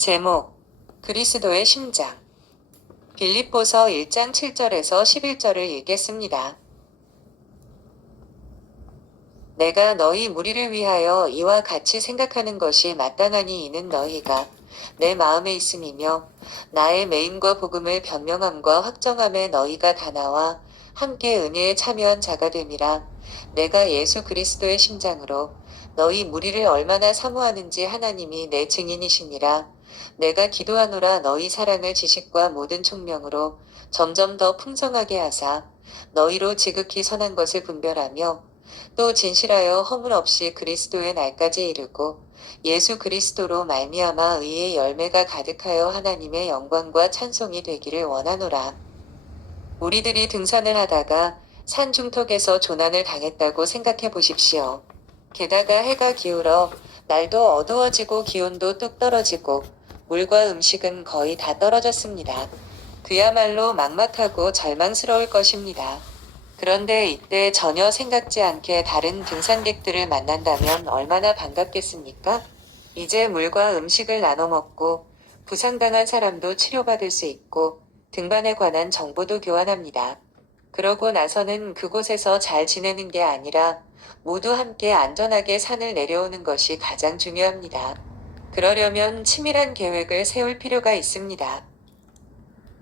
제목, 그리스도의 심장. 빌립보서 1장 7절에서 11절을 읽겠습니다. 내가 너희 무리를 위하여 이와 같이 생각하는 것이 마땅하니 이는 너희가 내 마음에 있음이며 나의 메임과 복음을 변명함과 확정함에 너희가 다 나와 함께 은혜에 참여한 자가 됨이라. 내가 예수 그리스도의 심장으로 너희 무리를 얼마나 사모하는지 하나님이 내 증인이시니라. 내가 기도하노라. 너희 사랑을 지식과 모든 총명으로 점점 더 풍성하게 하사 너희로 지극히 선한 것을 분별하며 또 진실하여 허물 없이 그리스도의 날까지 이르고 예수 그리스도로 말미암아 의의 열매가 가득하여 하나님의 영광과 찬송이 되기를 원하노라. 우리들이 등산을 하다가 산 중턱에서 조난을 당했다고 생각해 보십시오. 게다가 해가 기울어 날도 어두워지고 기온도 뚝 떨어지고 물과 음식은 거의 다 떨어졌습니다. 그야말로 막막하고 절망스러울 것입니다. 그런데 이때 전혀 생각지 않게 다른 등산객들을 만난다면 얼마나 반갑겠습니까? 이제 물과 음식을 나눠 먹고 부상당한 사람도 치료받을 수 있고 등반에 관한 정보도 교환합니다. 그러고 나서는 그곳에서 잘 지내는 게 아니라 모두 함께 안전하게 산을 내려오는 것이 가장 중요합니다. 그러려면 치밀한 계획을 세울 필요가 있습니다.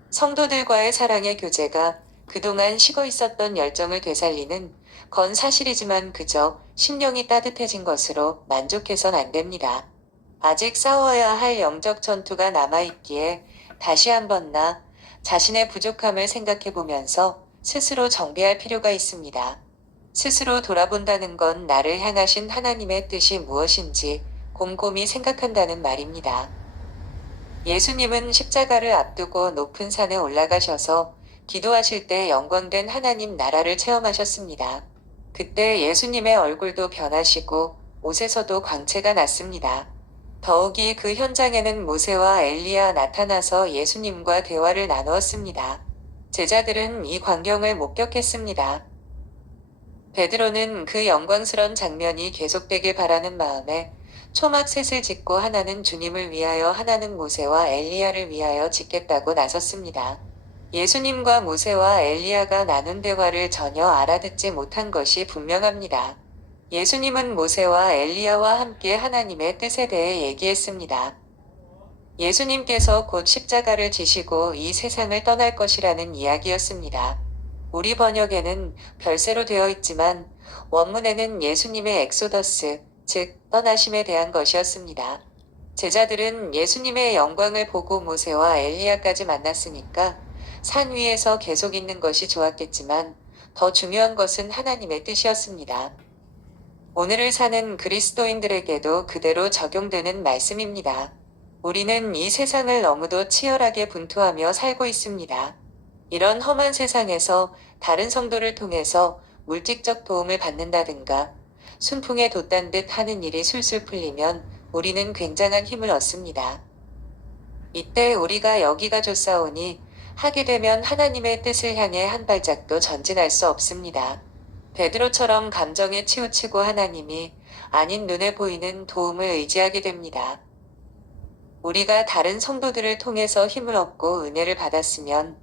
성도들과의 사랑의 교제가 그동안 식어 있었던 열정을 되살리는 건 사실이지만 그저 심령이 따뜻해진 것으로 만족해선 안 됩니다. 아직 싸워야 할 영적 전투가 남아있기에 다시 한번 나 자신의 부족함을 생각해 보면서 스스로 정비할 필요가 있습니다. 스스로 돌아본다는 건 나를 향하신 하나님의 뜻이 무엇인지 곰곰이 생각한다는 말입니다. 예수님은 십자가를 앞두고 높은 산에 올라가셔서 기도하실 때 영광된 하나님 나라를 체험하셨습니다. 그때 예수님의 얼굴도 변하시고 옷에서도 광채가 났습니다. 더욱이 그 현장에는 모세와 엘리야 나타나서 예수님과 대화를 나누었습니다. 제자들은 이 광경을 목격했습니다. 베드로는 그 영광스런 장면이 계속되길 바라는 마음에 초막셋을 짓고 하나는 주님을 위하여 하나는 모세와 엘리야를 위하여 짓겠다고 나섰습니다. 예수님과 모세와 엘리야가 나눈 대화를 전혀 알아듣지 못한 것이 분명합니다. 예수님은 모세와 엘리야와 함께 하나님의 뜻에 대해 얘기했습니다. 예수님께서 곧 십자가를 지시고 이 세상을 떠날 것이라는 이야기였습니다. 우리 번역에는 별세로 되어 있지만 원문에는 예수님의 엑소더스, 즉 떠나심에 대한 것이었습니다. 제자들은 예수님의 영광을 보고 모세와 엘리야까지 만났으니까 산 위에서 계속 있는 것이 좋았겠지만 더 중요한 것은 하나님의 뜻이었습니다. 오늘을 사는 그리스도인들에게도 그대로 적용되는 말씀입니다. 우리는 이 세상을 너무도 치열하게 분투하며 살고 있습니다. 이런 험한 세상에서 다른 성도를 통해서 물질적 도움을 받는다든가 순풍에 돛단 듯 하는 일이 술술 풀리면 우리는 굉장한 힘을 얻습니다. 이때 우리가 여기가 좋사오니 하게 되면 하나님의 뜻을 향해 한 발짝도 전진할 수 없습니다. 베드로처럼 감정에 치우치고 하나님이 아닌 눈에 보이는 도움을 의지하게 됩니다. 우리가 다른 성도들을 통해서 힘을 얻고 은혜를 받았으면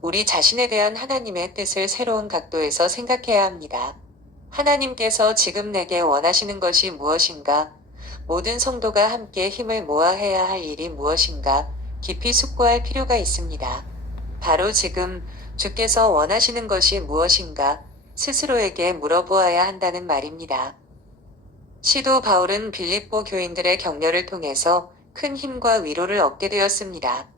우리 자신에 대한 하나님의 뜻을 새로운 각도에서 생각해야 합니다. 하나님께서 지금 내게 원하시는 것이 무엇인가? 모든 성도가 함께 힘을 모아 해야 할 일이 무엇인가? 깊이 숙고할 필요가 있습니다. 바로 지금 주께서 원하시는 것이 무엇인가? 스스로에게 물어보아야 한다는 말입니다. 시도 바울은 빌립보 교인들의 격려를 통해서 큰 힘과 위로를 얻게 되었습니다.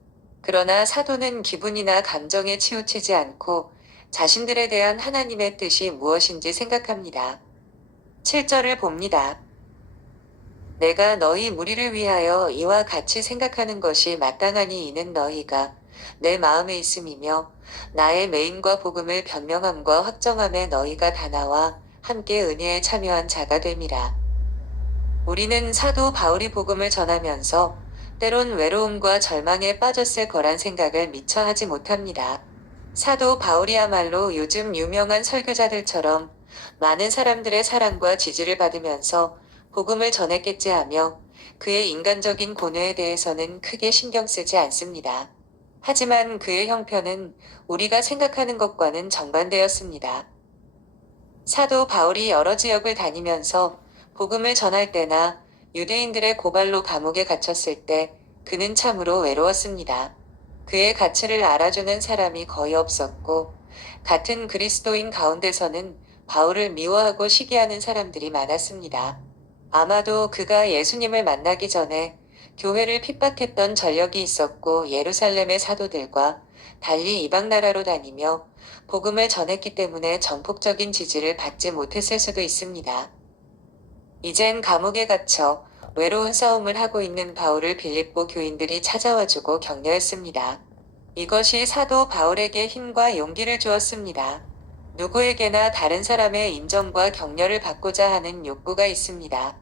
그러나 사도는 기분이나 감정에 치우치지 않고 자신들에 대한 하나님의 뜻이 무엇인지 생각합니다. 7절을 봅니다. 내가 너희 무리를 위하여 이와 같이 생각하는 것이 마땅하니 이는 너희가 내 마음에 있음이며 나의 메임과 복음을 변명함과 확정함에 너희가 다 나와 함께 은혜에 참여한 자가 됨이라. 우리는 사도 바울이 복음을 전하면서 때론 외로움과 절망에 빠졌을 거란 생각을 미처 하지 못합니다. 사도 바울이야말로 요즘 유명한 설교자들처럼 많은 사람들의 사랑과 지지를 받으면서 복음을 전했겠지 하며 그의 인간적인 고뇌에 대해서는 크게 신경 쓰지 않습니다. 하지만 그의 형편은 우리가 생각하는 것과는 정반대였습니다. 사도 바울이 여러 지역을 다니면서 복음을 전할 때나 유대인들의 고발로 감옥에 갇혔을 때 그는 참으로 외로웠습니다. 그의 가치를 알아주는 사람이 거의 없었고, 같은 그리스도인 가운데서는 바울을 미워하고 시기하는 사람들이 많았습니다. 아마도 그가 예수님을 만나기 전에 교회를 핍박했던 전력이 있었고, 예루살렘의 사도들과 달리 이방 나라로 다니며 복음을 전했기 때문에 전폭적인 지지를 받지 못했을 수도 있습니다. 이젠 감옥에 갇혀 외로운 싸움을 하고 있는 바울을 빌립보 교인들이 찾아와주고 격려했습니다. 이것이 사도 바울에게 힘과 용기를 주었습니다. 누구에게나 다른 사람의 인정과 격려를 받고자 하는 욕구가 있습니다.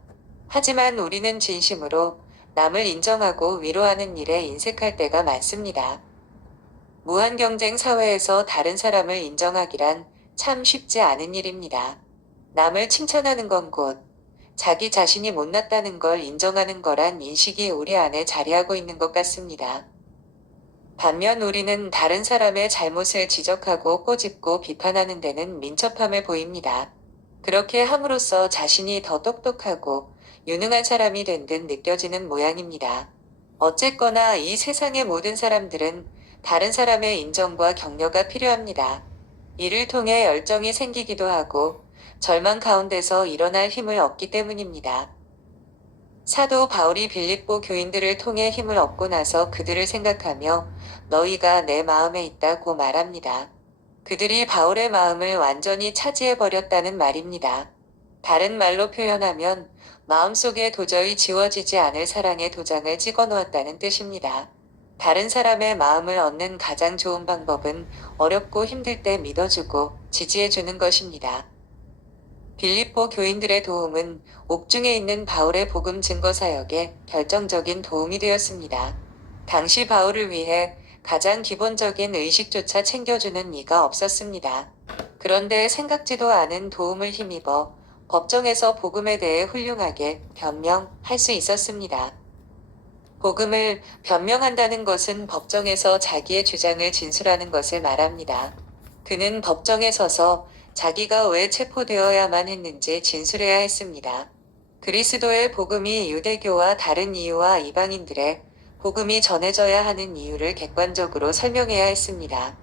하지만 우리는 진심으로 남을 인정하고 위로하는 일에 인색할 때가 많습니다. 무한 경쟁 사회에서 다른 사람을 인정하기란 참 쉽지 않은 일입니다. 남을 칭찬하는 건 곧 자기 자신이 못났다는 걸 인정하는 거란 인식이 우리 안에 자리하고 있는 것 같습니다. 반면 우리는 다른 사람의 잘못을 지적하고 꼬집고 비판하는 데는 민첩함을 보입니다. 그렇게 함으로써 자신이 더 똑똑하고 유능한 사람이 된 듯 느껴지는 모양입니다. 어쨌거나 이 세상의 모든 사람들은 다른 사람의 인정과 격려가 필요합니다. 이를 통해 열정이 생기기도 하고 절망 가운데서 일어날 힘을 얻기 때문입니다. 사도 바울이 빌립보 교인들을 통해 힘을 얻고 나서 그들을 생각하며 너희가 내 마음에 있다고 말합니다. 그들이 바울의 마음을 완전히 차지해버렸다는 말입니다. 다른 말로 표현하면 마음속에 도저히 지워지지 않을 사랑의 도장을 찍어 놓았다는 뜻입니다. 다른 사람의 마음을 얻는 가장 좋은 방법은 어렵고 힘들 때 믿어주고 지지해주는 것입니다. 빌립보 교인들의 도움은 옥중에 있는 바울의 복음 증거 사역에 결정적인 도움이 되었습니다. 당시 바울을 위해 가장 기본적인 의식조차 챙겨주는 이가 없었습니다. 그런데 생각지도 않은 도움을 힘입어 법정에서 복음에 대해 훌륭하게 변명할 수 있었습니다. 복음을 변명한다는 것은 법정에서 자기의 주장을 진술하는 것을 말합니다. 그는 법정에 서서 자기가 왜 체포되어야만 했는지 진술해야 했습니다. 그리스도의 복음이 유대교와 다른 이유와 이방인들의 복음이 전해져야 하는 이유를 객관적으로 설명해야 했습니다.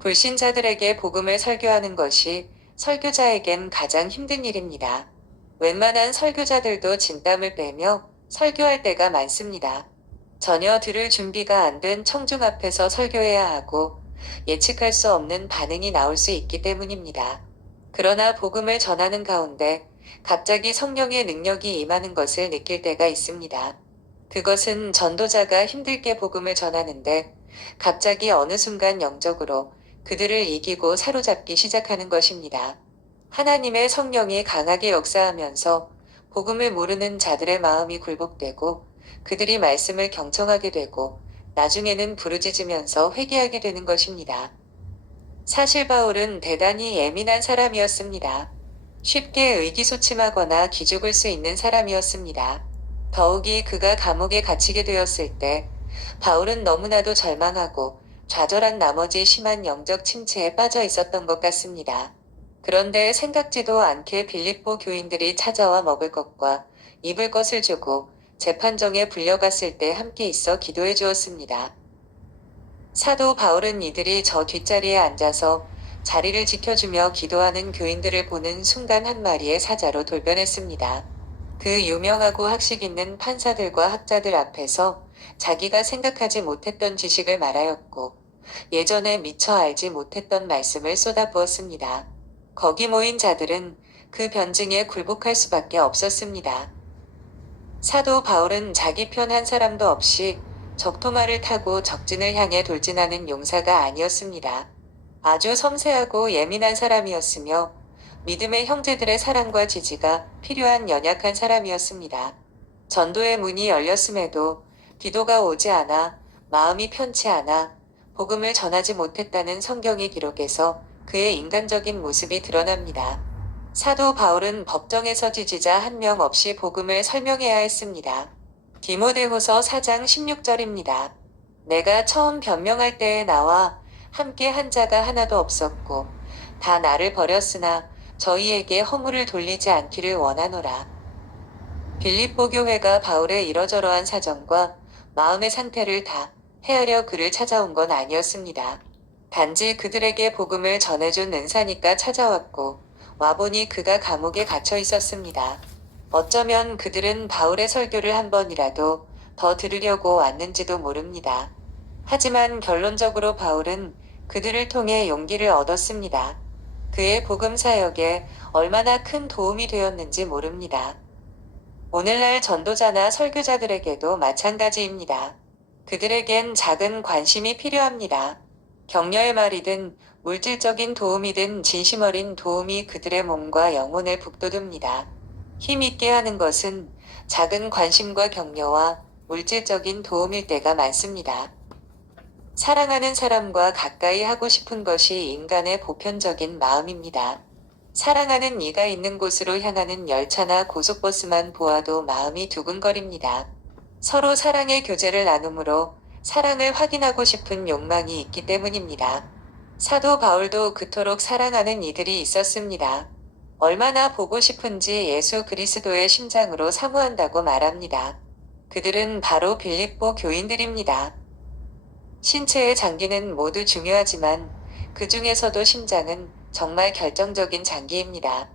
불신자들에게 복음을 설교하는 것이 설교자에겐 가장 힘든 일입니다. 웬만한 설교자들도 진땀을 빼며 설교할 때가 많습니다. 전혀 들을 준비가 안 된 청중 앞에서 설교해야 하고 예측할 수 없는 반응이 나올 수 있기 때문입니다. 그러나 복음을 전하는 가운데 갑자기 성령의 능력이 임하는 것을 느낄 때가 있습니다. 그것은 전도자가 힘들게 복음을 전하는데 갑자기 어느 순간 영적으로 그들을 이기고 사로잡기 시작하는 것입니다. 하나님의 성령이 강하게 역사하면서 복음을 모르는 자들의 마음이 굴복되고 그들이 말씀을 경청하게 되고 나중에는 부르짖으면서 회개하게 되는 것입니다. 사실 바울은 대단히 예민한 사람이었습니다. 쉽게 의기소침하거나 기죽을 수 있는 사람이었습니다. 더욱이 그가 감옥에 갇히게 되었을 때 바울은 너무나도 절망하고 좌절한 나머지 심한 영적 침체에 빠져 있었던 것 같습니다. 그런데 생각지도 않게 빌립보 교인들이 찾아와 먹을 것과 입을 것을 주고 재판정에 불려갔을 때 함께 있어 기도해 주었습니다. 사도 바울은 이들이 저 뒷자리에 앉아서 자리를 지켜주며 기도하는 교인들을 보는 순간 한 마리의 사자로 돌변했습니다. 그 유명하고 학식 있는 판사들과 학자들 앞에서 자기가 생각하지 못했던 지식을 말하였고 예전에 미처 알지 못했던 말씀을 쏟아부었습니다. 거기 모인 자들은 그 변증에 굴복할 수밖에 없었습니다. 사도 바울은 자기 편 한 사람도 없이 적토마를 타고 적진을 향해 돌진하는 용사가 아니었습니다. 아주 섬세하고 예민한 사람이었으며 믿음의 형제들의 사랑과 지지가 필요한 연약한 사람이었습니다. 전도의 문이 열렸음에도 기도가 오지 않아 마음이 편치 않아 복음을 전하지 못했다는 성경의 기록에서 그의 인간적인 모습이 드러납니다. 사도 바울은 법정에서 지지자 한 명 없이 복음을 설명해야 했습니다. 디모데후서 4장 16절입니다. 내가 처음 변명할 때에 나와 함께 한 자가 하나도 없었고 다 나를 버렸으나 저희에게 허물을 돌리지 않기를 원하노라. 빌립보 교회가 바울의 이러저러한 사정과 마음의 상태를 다 헤아려 그를 찾아온 건 아니었습니다. 단지 그들에게 복음을 전해준 은사니까 찾아왔고 와보니 그가 감옥에 갇혀 있었습니다. 어쩌면 그들은 바울의 설교를 한 번이라도 더 들으려고 왔는지도 모릅니다. 하지만 결론적으로 바울은 그들을 통해 용기를 얻었습니다. 그의 복음 사역에 얼마나 큰 도움이 되었는지 모릅니다. 오늘날 전도자나 설교자들에게도 마찬가지입니다. 그들에겐 작은 관심이 필요합니다. 격려의 말이든 물질적인 도움이든 진심 어린 도움이 그들의 몸과 영혼을 북돋웁니다. 힘 있게 하는 것은 작은 관심과 격려와 물질적인 도움일 때가 많습니다. 사랑하는 사람과 가까이 하고 싶은 것이 인간의 보편적인 마음입니다. 사랑하는 이가 있는 곳으로 향하는 열차나 고속버스만 보아도 마음이 두근거립니다. 서로 사랑의 교제를 나눔으로 사랑을 확인하고 싶은 욕망이 있기 때문입니다. 사도 바울도 그토록 사랑하는 이들이 있었습니다. 얼마나 보고 싶은지 예수 그리스도의 심장으로 사모한다고 말합니다. 그들은 바로 빌립보 교인들입니다. 신체의 장기는 모두 중요하지만 그 중에서도 심장은 정말 결정적인 장기입니다.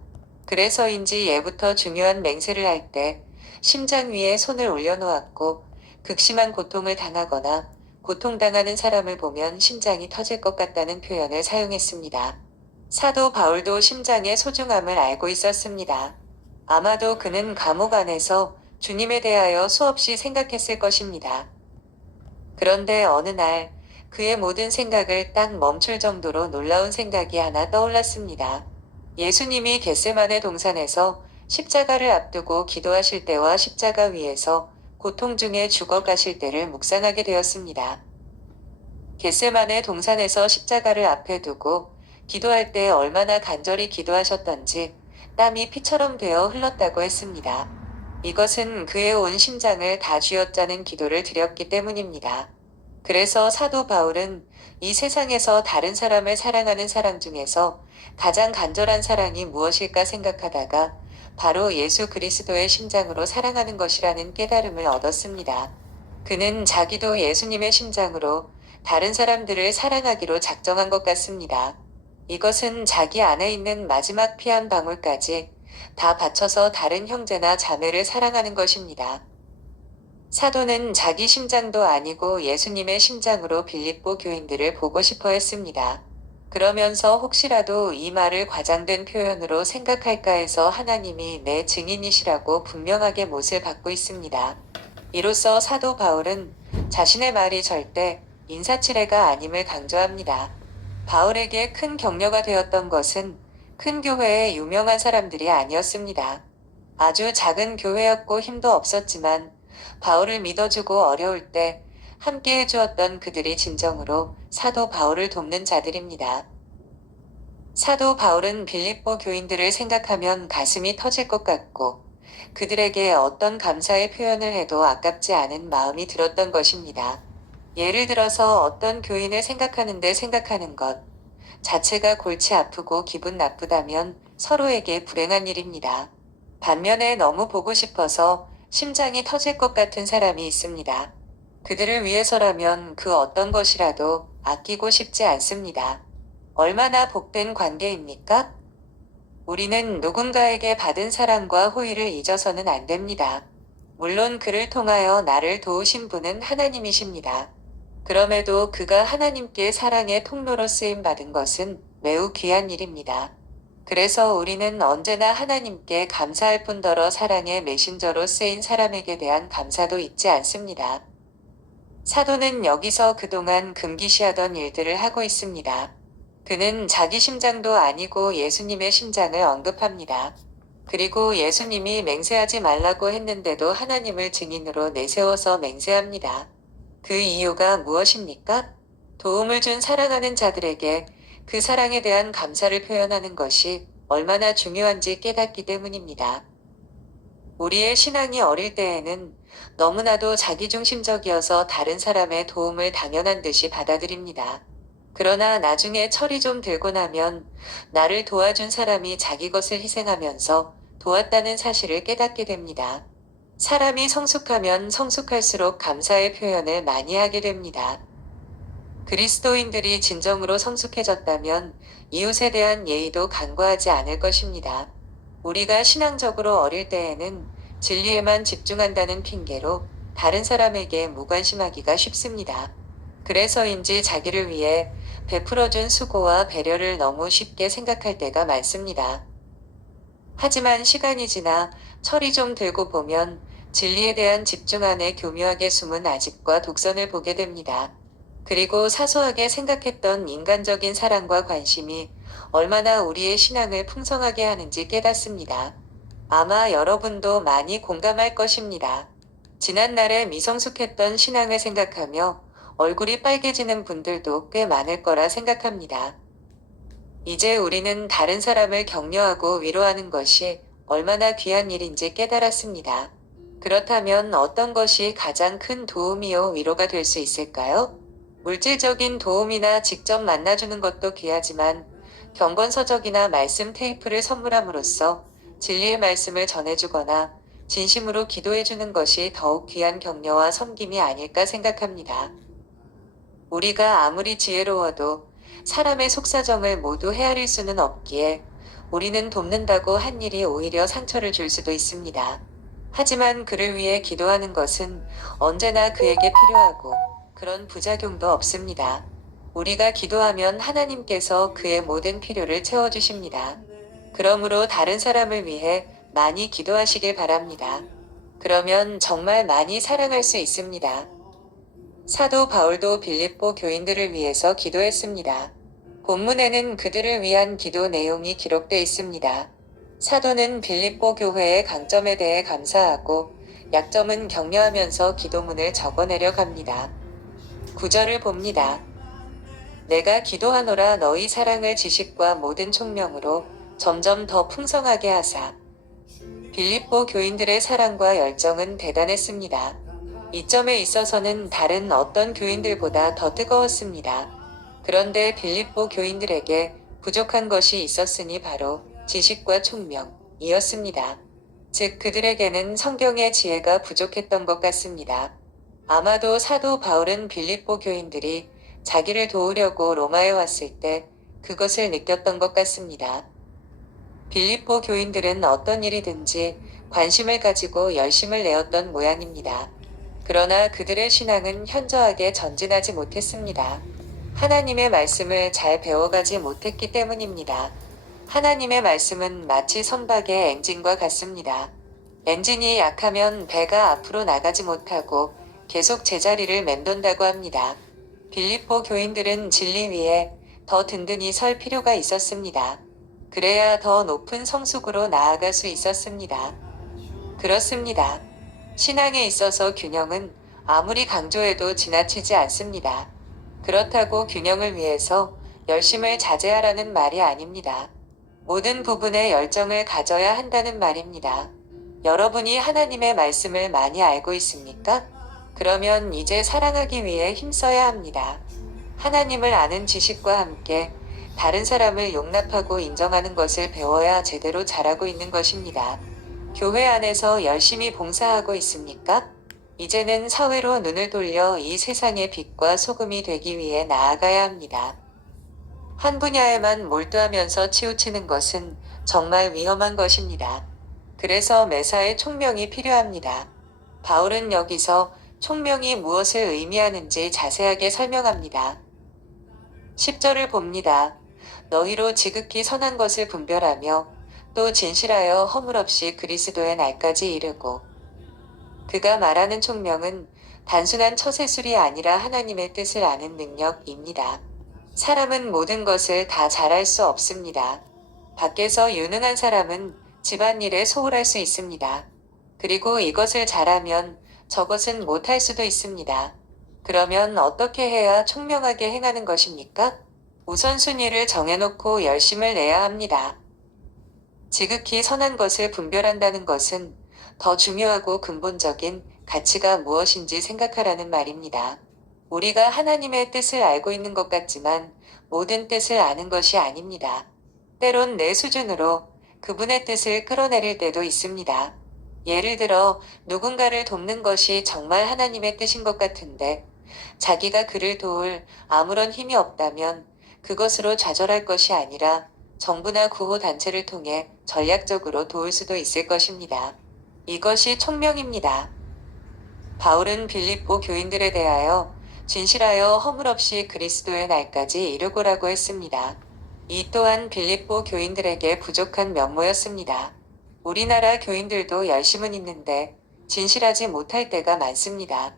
그래서인지 예부터 중요한 맹세를 할 때 심장 위에 손을 올려놓았고 극심한 고통을 당하거나 고통당하는 사람을 보면 심장이 터질 것 같다는 표현을 사용했습니다. 사도 바울도 심장의 소중함을 알고 있었습니다. 아마도 그는 감옥 안에서 주님에 대하여 수없이 생각했을 것입니다. 그런데 어느 날 그의 모든 생각을 딱 멈출 정도로 놀라운 생각이 하나 떠올랐습니다. 예수님이 겟세마네 동산에서 십자가를 앞두고 기도하실 때와 십자가 위에서 고통 중에 죽어가실 때를 묵상하게 되었습니다. 겟세마네 동산에서 십자가를 앞에 두고 기도할 때 얼마나 간절히 기도하셨던지 땀이 피처럼 되어 흘렀다고 했습니다. 이것은 그의 온 심장을 다 쥐어짜는 기도를 드렸기 때문입니다. 그래서 사도 바울은 이 세상에서 다른 사람을 사랑하는 사랑 중에서 가장 간절한 사랑이 무엇일까 생각하다가 바로 예수 그리스도의 심장으로 사랑하는 것이라는 깨달음을 얻었습니다. 그는 자기도 예수님의 심장으로 다른 사람들을 사랑하기로 작정한 것 같습니다. 이것은 자기 안에 있는 마지막 피 한 방울까지 다 바쳐서 다른 형제나 자매를 사랑하는 것입니다. 사도는 자기 심장도 아니고 예수님의 심장으로 빌립보 교인들을 보고 싶어 했습니다. 그러면서 혹시라도 이 말을 과장된 표현으로 생각할까 해서 하나님이 내 증인이시라고 분명하게 못을 받고 있습니다. 이로써 사도 바울은 자신의 말이 절대 인사치레가 아님을 강조합니다. 바울에게 큰 격려가 되었던 것은 큰 교회의 유명한 사람들이 아니었습니다. 아주 작은 교회였고 힘도 없었지만 바울을 믿어주고 어려울 때 함께 해주었던 그들이 진정으로 사도 바울을 돕는 자들입니다. 사도 바울은 빌립보 교인들을 생각하면 가슴이 터질 것 같고 그들에게 어떤 감사의 표현을 해도 아깝지 않은 마음이 들었던 것입니다. 예를 들어서 어떤 교인을 생각하는데 생각하는 것 자체가 골치 아프고 기분 나쁘다면 서로에게 불행한 일입니다. 반면에 너무 보고 싶어서 심장이 터질 것 같은 사람이 있습니다. 그들을 위해서라면 그 어떤 것이라도 아끼고 싶지 않습니다. 얼마나 복된 관계입니까? 우리는 누군가에게 받은 사랑과 호의를 잊어서는 안 됩니다. 물론 그를 통하여 나를 도우신 분은 하나님이십니다. 그럼에도 그가 하나님께 사랑의 통로로 쓰임 받은 것은 매우 귀한 일입니다. 그래서 우리는 언제나 하나님께 감사할 뿐더러 사랑의 메신저로 쓰인 사람에게 대한 감사도 잊지 않습니다. 사도는 여기서 그동안 금기시하던 일들을 하고 있습니다. 그는 자기 심장도 아니고 예수님의 심장을 언급합니다. 그리고 예수님이 맹세하지 말라고 했는데도 하나님을 증인으로 내세워서 맹세합니다. 그 이유가 무엇입니까? 도움을 준 사랑하는 자들에게 그 사랑에 대한 감사를 표현하는 것이 얼마나 중요한지 깨닫기 때문입니다. 우리의 신앙이 어릴 때에는 너무나도 자기중심적이어서 다른 사람의 도움을 당연한 듯이 받아들입니다. 그러나 나중에 철이 좀 들고 나면 나를 도와준 사람이 자기 것을 희생하면서 도왔다는 사실을 깨닫게 됩니다. 사람이 성숙하면 성숙할수록 감사의 표현을 많이 하게 됩니다. 그리스도인들이 진정으로 성숙해졌다면 이웃에 대한 예의도 간과하지 않을 것입니다. 우리가 신앙적으로 어릴 때에는 진리에만 집중한다는 핑계로 다른 사람에게 무관심하기가 쉽습니다. 그래서인지 자기를 위해 베풀어준 수고와 배려를 너무 쉽게 생각할 때가 많습니다. 하지만 시간이 지나 철이 좀 들고 보면 진리에 대한 집중 안에 교묘하게 숨은 아집과 독선을 보게 됩니다. 그리고 사소하게 생각했던 인간적인 사랑과 관심이 얼마나 우리의 신앙을 풍성하게 하는지 깨닫습니다. 아마 여러분도 많이 공감할 것입니다. 지난날에 미성숙했던 신앙을 생각하며 얼굴이 빨개지는 분들도 꽤 많을 거라 생각합니다. 이제 우리는 다른 사람을 격려하고 위로하는 것이 얼마나 귀한 일인지 깨달았습니다. 그렇다면 어떤 것이 가장 큰 도움이요 위로가 될 수 있을까요? 물질적인 도움이나 직접 만나주는 것도 귀하지만 경건서적이나 말씀 테이프를 선물함으로써 진리의 말씀을 전해주거나 진심으로 기도해주는 것이 더욱 귀한 격려와 섬김이 아닐까 생각합니다. 우리가 아무리 지혜로워도 사람의 속사정을 모두 헤아릴 수는 없기에 우리는 돕는다고 한 일이 오히려 상처를 줄 수도 있습니다. 하지만 그를 위해 기도하는 것은 언제나 그에게 필요하고 그런 부작용도 없습니다. 우리가 기도하면 하나님께서 그의 모든 필요를 채워주십니다. 그러므로 다른 사람을 위해 많이 기도하시길 바랍니다. 그러면 정말 많이 사랑할 수 있습니다. 사도 바울도 빌립보 교인들을 위해서 기도했습니다. 본문에는 그들을 위한 기도 내용이 기록돼 있습니다. 사도는 빌립보 교회의 강점에 대해 감사하고 약점은 격려하면서 기도문을 적어내려 갑니다. 9절을 봅니다. 내가 기도하노라 너희 사랑을 지식과 모든 총명으로 점점 더 풍성하게 하사. 빌립보 교인들의 사랑과 열정은 대단했습니다. 이 점에 있어서는 다른 어떤 교인들보다 더 뜨거웠습니다. 그런데 빌립보 교인들에게 부족한 것이 있었으니 바로 지식과 총명이었습니다. 즉 그들에게는 성경의 지혜가 부족했던 것 같습니다. 아마도 사도 바울은 빌립보 교인들이 자기를 도우려고 로마에 왔을 때 그것을 느꼈던 것 같습니다. 빌립보 교인들은 어떤 일이든지 관심을 가지고 열심을 내었던 모양입니다. 그러나 그들의 신앙은 현저하게 전진하지 못했습니다. 하나님의 말씀을 잘 배워가지 못했기 때문입니다. 하나님의 말씀은 마치 선박의 엔진과 같습니다. 엔진이 약하면 배가 앞으로 나가지 못하고 계속 제자리를 맴돈다고 합니다. 빌립보 교인들은 진리 위에 더 든든히 설 필요가 있었습니다. 그래야 더 높은 성숙으로 나아갈 수 있었습니다. 그렇습니다. 신앙에 있어서 균형은 아무리 강조해도 지나치지 않습니다. 그렇다고 균형을 위해서 열심을 자제하라는 말이 아닙니다. 모든 부분에 열정을 가져야 한다는 말입니다. 여러분이 하나님의 말씀을 많이 알고 있습니까? 그러면 이제 사랑하기 위해 힘써야 합니다. 하나님을 아는 지식과 함께 다른 사람을 용납하고 인정하는 것을 배워야 제대로 자라고 있는 것입니다. 교회 안에서 열심히 봉사하고 있습니까? 이제는 사회로 눈을 돌려 이 세상의 빛과 소금이 되기 위해 나아가야 합니다. 한 분야에만 몰두하면서 치우치는 것은 정말 위험한 것입니다. 그래서 매사에 총명이 필요합니다. 바울은 여기서 총명이 무엇을 의미하는지 자세하게 설명합니다. 10절을 봅니다. 너희로 지극히 선한 것을 분별하며 또 진실하여 허물없이 그리스도의 날까지 이르고. 그가 말하는 총명은 단순한 처세술이 아니라 하나님의 뜻을 아는 능력입니다. 사람은 모든 것을 다 잘할 수 없습니다. 밖에서 유능한 사람은 집안일에 소홀할 수 있습니다. 그리고 이것을 잘하면 저것은 못할 수도 있습니다. 그러면 어떻게 해야 총명하게 행하는 것입니까? 우선순위를 정해놓고 열심을 내야 합니다. 지극히 선한 것을 분별한다는 것은 더 중요하고 근본적인 가치가 무엇인지 생각하라는 말입니다. 우리가 하나님의 뜻을 알고 있는 것 같지만 모든 뜻을 아는 것이 아닙니다. 때론 내 수준으로 그분의 뜻을 끌어내릴 때도 있습니다. 예를 들어 누군가를 돕는 것이 정말 하나님의 뜻인 것 같은데 자기가 그를 도울 아무런 힘이 없다면 그것으로 좌절할 것이 아니라 정부나 구호단체를 통해 전략적으로 도울 수도 있을 것입니다. 이것이 총명입니다. 바울은 빌립보 교인들에 대하여 진실하여 허물없이 그리스도의 날까지 이루고라고 했습니다. 이 또한 빌립보 교인들에게 부족한 면모였습니다. 우리나라 교인들도 열심은 있는데 진실하지 못할 때가 많습니다.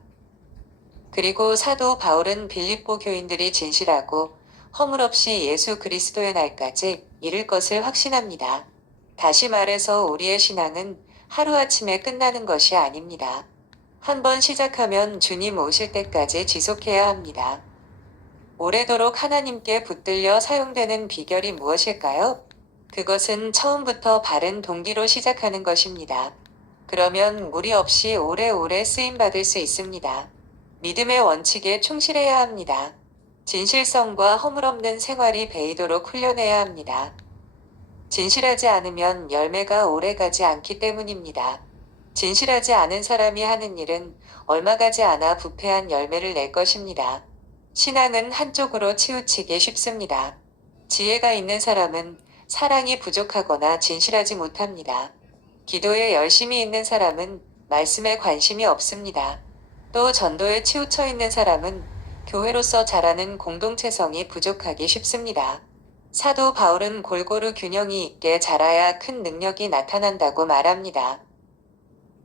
그리고 사도 바울은 빌립보 교인들이 진실하고 허물없이 예수 그리스도의 날까지 이룰 것을 확신합니다. 다시 말해서 우리의 신앙은 하루아침에 끝나는 것이 아닙니다. 한번 시작하면 주님 오실 때까지 지속해야 합니다. 오래도록 하나님께 붙들려 사용되는 비결이 무엇일까요? 그것은 처음부터 바른 동기로 시작하는 것입니다. 그러면 무리 없이 오래오래 쓰임받을 수 있습니다. 믿음의 원칙에 충실해야 합니다. 진실성과 허물없는 생활이 배이도록 훈련해야 합니다. 진실하지 않으면 열매가 오래가지 않기 때문입니다. 진실하지 않은 사람이 하는 일은 얼마 가지 않아 부패한 열매를 낼 것입니다. 신앙은 한쪽으로 치우치기 쉽습니다. 지혜가 있는 사람은 사랑이 부족하거나 진실하지 못합니다. 기도에 열심히 있는 사람은 말씀에 관심이 없습니다. 또 전도에 치우쳐 있는 사람은 교회로서 자라는 공동체성이 부족하기 쉽습니다. 사도 바울은 골고루 균형이 있게 자라야 큰 능력이 나타난다고 말합니다.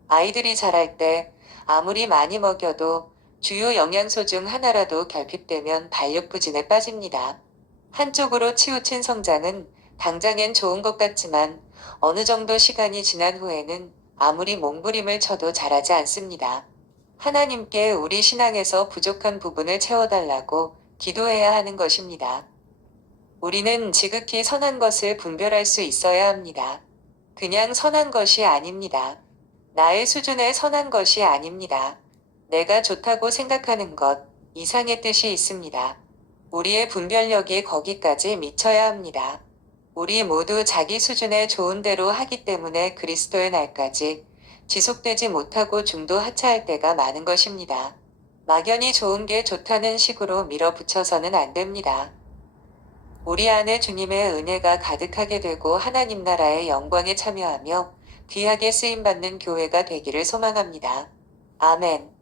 아이들이 자랄 때 아무리 많이 먹여도 주요 영양소 중 하나라도 결핍되면 발육부진에 빠집니다. 한쪽으로 치우친 성장은 당장엔 좋은 것 같지만 어느 정도 시간이 지난 후에는 아무리 몸부림을 쳐도 자라지 않습니다. 하나님께 우리 신앙에서 부족한 부분을 채워달라고 기도해야 하는 것입니다. 우리는 지극히 선한 것을 분별할 수 있어야 합니다. 그냥 선한 것이 아닙니다. 나의 수준의 선한 것이 아닙니다. 내가 좋다고 생각하는 것 이상의 뜻이 있습니다. 우리의 분별력이 거기까지 미쳐야 합니다. 우리 모두 자기 수준의 좋은 대로 하기 때문에 그리스도의 날까지 지속되지 못하고 중도 하차할 때가 많은 것입니다. 막연히 좋은 게 좋다는 식으로 밀어붙여서는 안 됩니다. 우리 안에 주님의 은혜가 가득하게 되고 하나님 나라의 영광에 참여하며 귀하게 쓰임받는 교회가 되기를 소망합니다. 아멘.